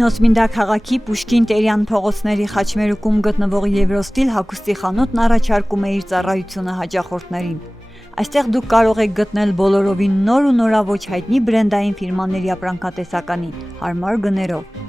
Կինոսմինդա քաղաքի Պուշկին Տերյան փողոցների խաչմերուկում գտնվող Եվրոստիլ հագուստի խանութն առաջարկում է իր ծառայությունը հաճախորդներին։ Այստեղ դուք կարող եք գտնել բոլորովին նոր ու նորաոճ հայտնի բրենդային ֆիրմաների ապրանքատեսականի հարմար գներով։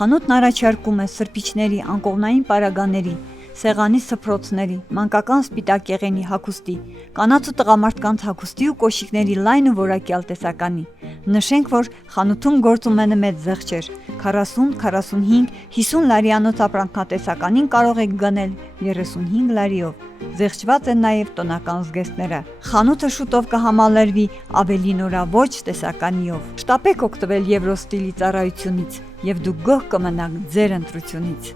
Խանութն առաջարկում է սրբիչների, անկողնային պարագաների, սեղանի սփռոցների, մանկական սպիտակ եղենի հագուստի, կանանց ու տղամարդկանց հագուստի ու կոշիկների լայն ու որակյալ տեսականի։ Նշենք, որ խանութում գործում են մեծ զեղչեր, 40, 45, 50 լարյանոց ապրանքատեսականին կարող եք գնել 35 լարիով։ Զեղչված են նաև տոնական զգեստները։ Խանութը շուտով կհամալրվի ավելի նորաոճ տեսականիով։ Շտապեք օգտվել Եվրոստիլի ծառայությունից, եւ դուք գոհ կմնաք ձեր ընտրությունից։